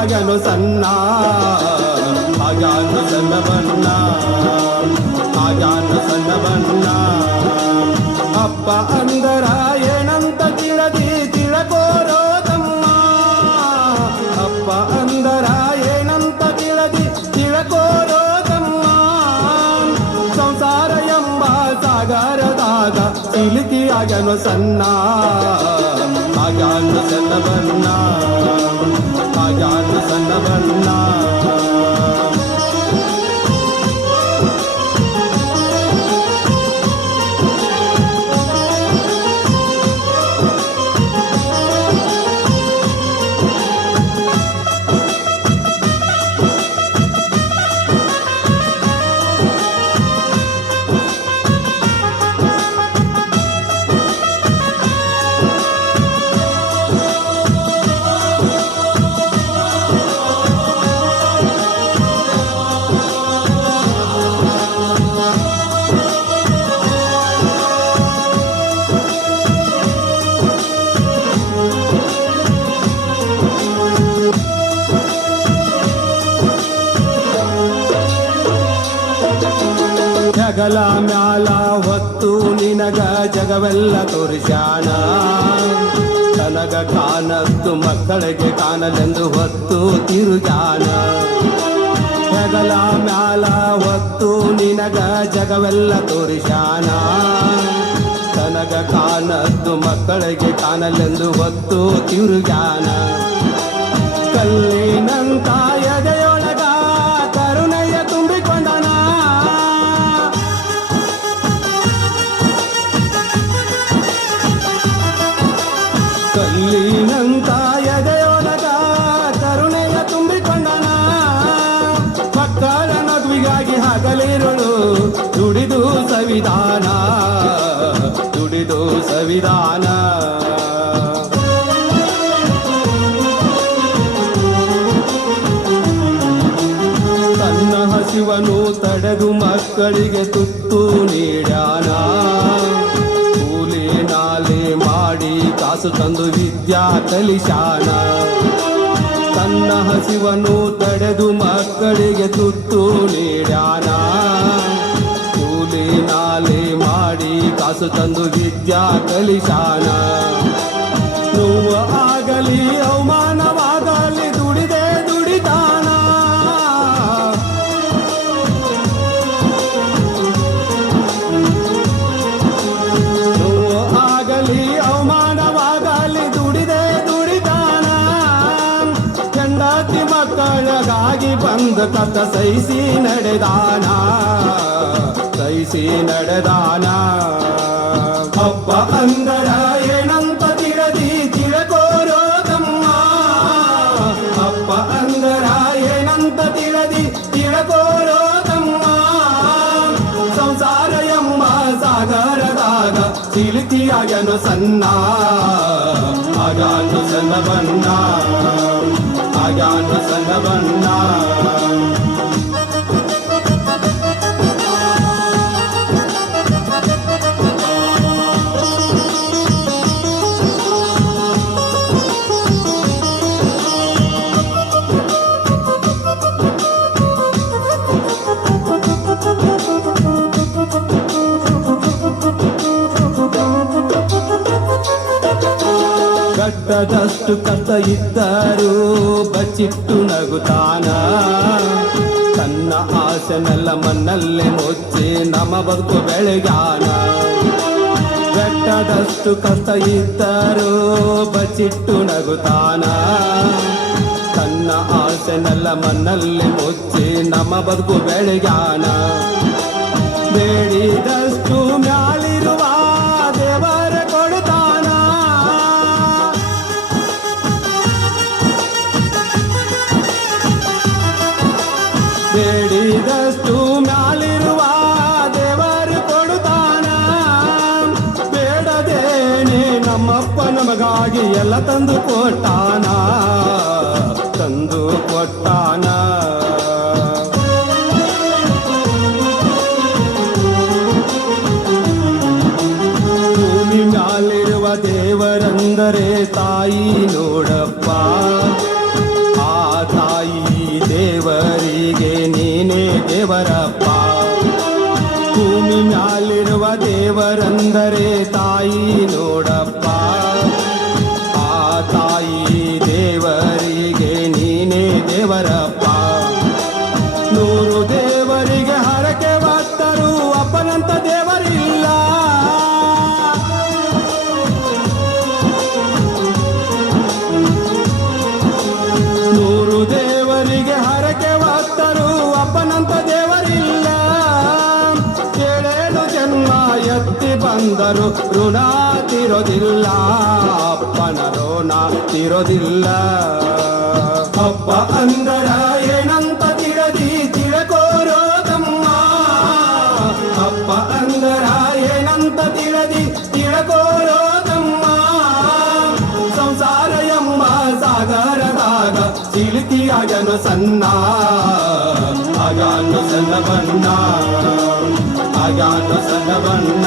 ಆಗ್ಯಾನು ಸಣ್ಣ ಆಗ್ಯಾನು ಸಣ್ಣ ಬಣ್ಣ ಆಗ್ಯಾನು ಸಣ್ಣ ಬಣ್ಣ ಅಪ್ಪ ಅಂದರ ಏನಂತ ತಿಳಿದಿ ತಿಳಕೋರೋ ತಮ್ಮ ಅಪ್ಪ ಅಂದರ ಏನಂತ ತಿಳಿದಿ ತಿಳಕೋರೋ ತಮ್ಮ ಸಂಸಾರ ಎಂಬ ಸಾಗರದಾಗ ಸಿಲುಕಿ ಆಗ್ಯಾನು ಸಣ್ಣ ಆಗ್ಯಾನು ಸಣ್ಣ ಬಣ್ಣ ಆಗ್ಯಾನು ಸಣ್ಣ ಬಣ್ಣ ಜಗಲ ಮ್ಯಾಲ ಹೊತ್ತು ನಿನಗ ಜಗವೆಲ್ಲ ತೋರಿಸ್ಯಾನ ತನಗ ಕಾಣತ್ತು ಮಕ್ಕಳಿಗೆ ಕಾಣಲೆಂದು ಹೊತ್ತು ತಿರುಗಾನ ಜಗಲ ಮ್ಯಾಲ ಹೊತ್ತು ನಿನಗ ಜಗವೆಲ್ಲ ತೋರಿಸ್ಯಾನ ತನಗ ಕಾಣತ್ತು ಮಕ್ಕಳಿಗೆ ಕಾಣಲೆಂದು ಹೊತ್ತು ತಿರುಗಾನ ಕಲ್ಲಿನಂತ ಎದೆಯೊಳಗ ಕರುಣೆಯ ತುಂಬಿಕೊಂಡನ ಕಲ್ಲಿನಂತ ಎದೆಯೊಳಗ ಕರುಣೆಯ ತುಂಬಿಕೊಂಡನ ಮಕ್ಕಳ ಮಗುವಿಗಾಗಿ ಹಗಲಿರುಳು ದುಡಿದು ಸಂವಿಧಾನ ದುಡಿದು ಸಂವಿಧಾನ ತನ್ನ ಹಸಿವನು ತಡೆದು ಮಕ್ಕಳಿಗೆ ತುತ್ತು ನೀಡ್ಯಾನ ಕೂಲಿ ನಾಲೆ ಮಾಡಿ ಕಾಸು ತಂದು ವಿದ್ಯಾ ಕಲಿಶಾನ ತನ್ನ ಹಸಿವನು ತಡೆದು ಮಕ್ಕಳಿಗೆ ತುತ್ತು ನೀಡ್ಯಾನ ಕೂಲಿ ನಾಲೆ ಮಾಡಿ ಕಾಸು ತಂದು ವಿದ್ಯಾ ಕಲಿಶಾನ ನೋವು ಆಗಲಿ ಅವಮಾನವಾಗಲಿ ದುಡಿದೇ ದುಡಿತಾನ ನೋವು ಆಗಲಿ ಅವಮಾನವಾಗಲಿ ದುಡಿದೇ ದುಡಿತಾನ ಹೆಂಡತಿ ಮಕ್ಕಳಿಗಾಗಿ ಬಂದ ಕಥ ಸಹಿಸಿ ನಡೆದಾನ ಸಹಿಸಿ ನಡೆದಾನ ಅಪ್ಪ ಅಂದರ ಏನಂತ ತಿಳದಿ ತಿಳಕೋರೋ ತಮ್ಮ ಅಪ್ಪ ಅಂದರ ಏನಂತ ತಿಳದಿ ತಿಳಕೋರೋ ತಮ್ಮ ಸಂಸಾರ ಎಂಬ ಸಾಗರದಾಗ ಸಿಲುಕಿ ಆಗ್ಯಾನು ಸಣ್ಣ ಆಗ್ಯಾನು ಸಣ್ಣ ಬಣ್ಣ ಆಗ್ಯಾನು ಸಣ್ಣ ಬಣ್ಣ ಕಟ್ಟದಷ್ಟು ಕಷ್ಟ ಇದ್ದರೂ ಬಚ್ಚಿಟ್ಟು ನಗುತ್ತಾನ ತನ್ನ ಆಸೆನೆಲ್ಲ ಮಣ್ಣಲ್ಲೇ ಮುಚ್ಚಿ ನಮ್ಮ ಬದುಕು ಬೆಳಗಾನ ಕಟ್ಟದಷ್ಟು ಕಷ್ಟ ಇದ್ದರೂ ಬಚ್ಚಿಟ್ಟು ನಗುತ್ತಾನ ತನ್ನ ಆಸೆನೆಲ್ಲ ಮಣ್ಣಲ್ಲೇ ಮುಚ್ಚಿ ನಮ್ಮ ಬದುಕು ಬೆಳಗಾನ ಬೇಡಿದಷ್ಟು ಮ್ಯಾಲಿರುವ ದೇವರ ಕೊಡುತ್ತಾನ ಬೇಡಿದಷ್ಟು ಮ್ಯಾಲಿರುವ ದೇವರು ಕೊಡುತ್ತಾನ ಬೇಡದೇನೆ ನಮ್ಮಪ್ಪ ನಮಗಾಗಿ ಎಲ್ಲ ತಂದು ಕೊಟ್ಟಾನ ತಂದು ಕೊಟ್ಟಾನ ಭೂಮಿ ಮ್ಯಾಲಿರುವ ದೇವರಂದರೆ ತಾಯಿ ನೋಡಪ್ಪ ಆ ದೇವರಪ್ಪ. ಭೂಮಿ ಮ್ಯಾಲಿರುವ ದೇವರಂದರೆ ತಾಯಿ ನೋಡಪ್ಪ. ಆ ತಾಯಿ ದೇವರಿಗೆ ನೀನೇ ದೇವರಪ್ಪ. ನೂರು ದೇವರಿಗೆ ಹರಕೆ ಹೊತ್ತರೂ ಅಪ್ಪನಂತ ದೇವರಿಲ್ಲ. ನೂರು ದೇವರಿಗೆ ಹರಕೆ ಹೊತ್ತರೂ ಅಪ್ಪನಂತ ದೇವರಿಲ್ಲ. ಏಳೇಳು ಜನ್ಮ ಎತ್ತಿ ಬಂದರು ಋಣ ತೀರೋದಿಲ್ಲ. ಅಪ್ಪನ ಋಣ ತೀರೋದಿಲ್ಲ. ಅಪ್ಪ ಅಂದರ ಏನಂತ ತಿಳದಿ ತಿಳಕೋರೋದಮ್ಮ. ಅಪ್ಪ ಅಂದರ ಏನಂತ ತಿಳದಿ ತಿಳಕೋರೋದಮ್ಮ. ಸಂಸಾರ ಎಂಬ ಸಾಗರದಾಗ ಸಿಲುಕಿಯಾಗನು ಸಣ್ಣ. ಆಗ್ಯಾನು ಸಣ್ಣ ಬಣ್ಣ, ಆಗ್ಯಾನು ಸಣ್ಣ ಬಣ್ಣ.